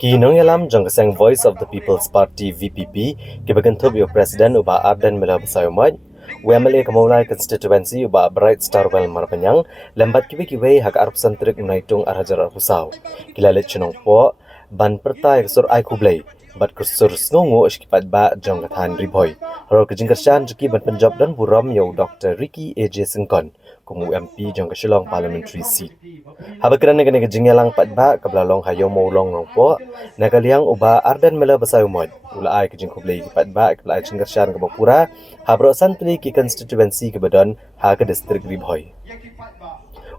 Kinong yalam jong kasang Voice of the People's Party VPP kibagantob yo President uba Arden Mela Basayomaj WMLA Kamulai constituency uba Bright Starwell Marpanyang lambat kiwe hak arp santrik naitung arhajar arpusaw kilalit chinong po ban pertai sur ai kublai bat kusur snongo iskipat ba jong kathan riboy haro kajingkasyan jeki ban Punjab dan buram yo Dr. Ricky AJ Singkon kumu MP jong kasilong parliamentary seat habakran negane kajingelang patba kablalong hayo maulong rongpo nagaliang uba Arden Mela Basayomaj ulai kajing kublai patba kablai jingkasyan kabapura habro santri ki constituency kebadan ha ke district riboy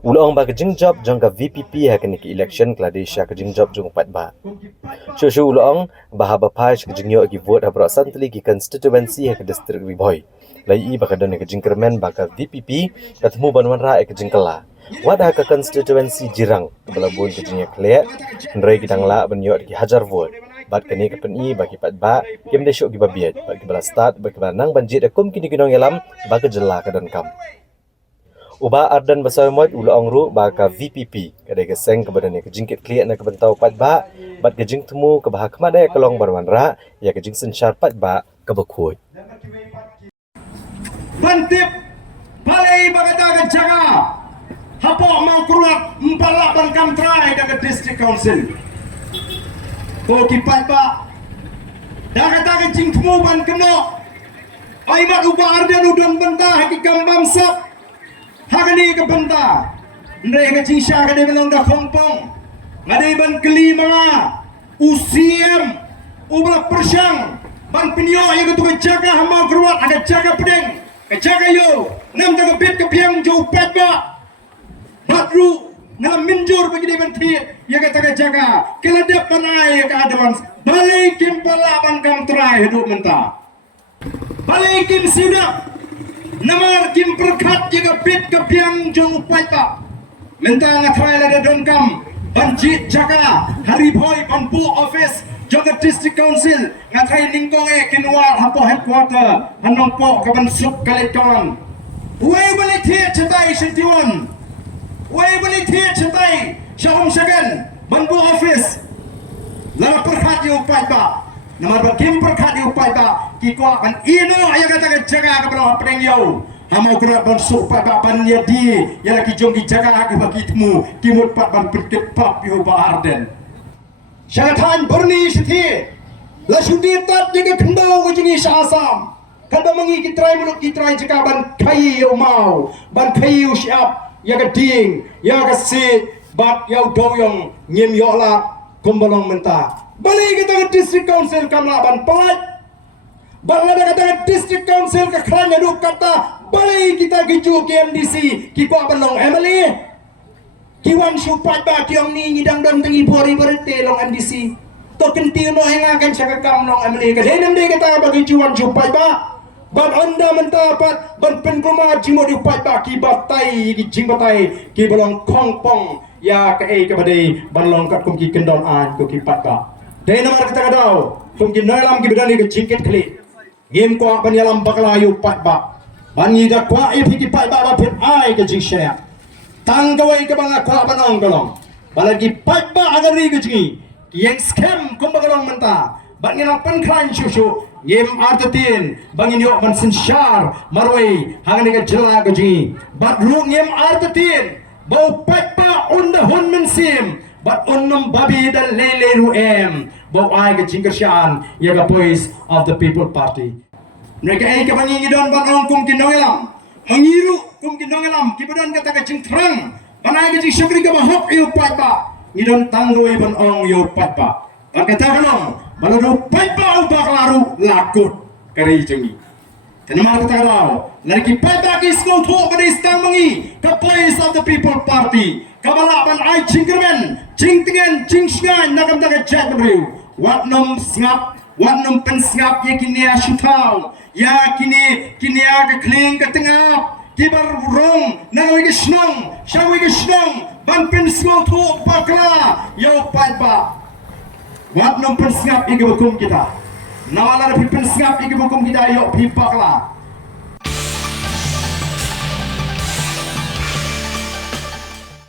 Ulong ba kajing job jong ka VPP ha kini ki election Kladesha kajing job jong patba Shushu ulong bahaba page kajing yo ki vote habro santri ki constituency ha ke district riboy lai ba kadon ke jingkermen ba ka VPP katmu banwan ra kajing kala wada ka constituency jirang belabun kajing kle ndrei kidang la banyo ki hajar vote bat kini kapen i bagi patba kim de syok ki babiet bagi bala start bagi bala nang banjit akum kini kinong yalam ba ka jela kadon kam Uba Arden Basayomaj ulong ru ba ka VPP kadai ke seng ke badan ke jingkit kliat na ke bentau patba bat ke jing temu ke bahak madai kelong barwan ra ya ke jing sensyar patba ke bekut Bantip balai bagata ke jaga hapo mau keluar empala bangkam try ke district council ko ki patba dah kata ke jing temu ban keno ai mak uba Arden udon bentah ki gambam sak Hagani ke benta, ndai ke cingsha ke dia melong dah kompong, ngadai ban kelima, usiam, ubah persang, ban penyo yang ketu jaga hamba keruat ada jaga pedeng, jaga yo, nam jaga pet ke piang jauh pet ba, hadru, nam minjur bagi dia ban tiap, yang kata jaga, kalau dia panai ke adaman, balik kim pala ban kam terai hidup mentah, balik kim sidak. Namar kim perkat jaga pit ke piang jauh paita mentang atrai lada dongkam banjit jaga hari boy banpu office jaga district council ngatrai ningkonge kinwar hapo headquarter hanong po kaban sup kalikawan way balik tiat cetai sentiwan way balik tiat cetai syahum syagan banpu office lada perkat jauh paita Namar bakim perkat di upai ba kikwa ban ino ayah kata jaga ke bawah pedeng yo hamau kerat ban sup ba ban yadi ya lagi jong ki jaga ke bagi temu timut pat ban perket pap yo ba Arden syaratan berni seti la sudi tat jaga kendau ke jengi Asam kada mengi kitrai mulut kitrai jaga ban kai yo mau ban kai yo siap ya ke ding ya ke si bat yo doyong ngim yo la kombolong mentah balik kita ke district council kamlaban pelat balik kita ke district council ke kerana duk kata balik kita ke KMDC kita belong MLA kiwan supat ba kiong ni ngidang dan tengi bori berete long MDC to kentiu no hengakan syakakam long MLA ke denam de kita bagi kiwan supat ba ban anda mentapat ban penkumar jimo di upat ba ki batai ki jingbatai ki belong kongpong ya ke kepada ban longkat kum ki kendon an ko ki pat ba Dai namar kita kadau, mungkin nalam ki bedani ke jingkit kli. Ngim ko ban yalam baklayu patba. Ban yi da kwa i piki patba ba pit ai ke jingsha. Tanggawai ke bang kwa ban ong golong. Balagi patba agari ke jingi. Yang scam kum bagalong menta. Ban ngilang pan kran shushu. Ngim artatin bang inyo ban sensyar marwai hangan ke jela ke jingi. Bat ru ngim artatin bau patba unda hun mensim. But unnum babi dan lele ruem bau ai ke jingkersyan ya ke voice of the people party mereka ai ke bangi don ban ong kum kinongelam mengiru kum kinongelam kibadan kata ke jingtrang banai ke jing syukri ke bahok yu patba ngidon tanggoi ban ong yu patba ban kata kalong balado patba ubak laru lakut kari jengi kenapa kata kalau lagi patba ki skau tho badai stang mengi ke voice of the people party kabalaban ai jingkermen jingtingen jingsngan nakam daga jabru wat nom snap wat nom pen snap ye kini ashutau ya kini ke kling ke tengah kibar rong nawi ke snong shawi ke snong ban pen snong tu bakla yo patba wat nom pen snap ige bukum kita nawala pen snap ige bukum kita yo pi bakla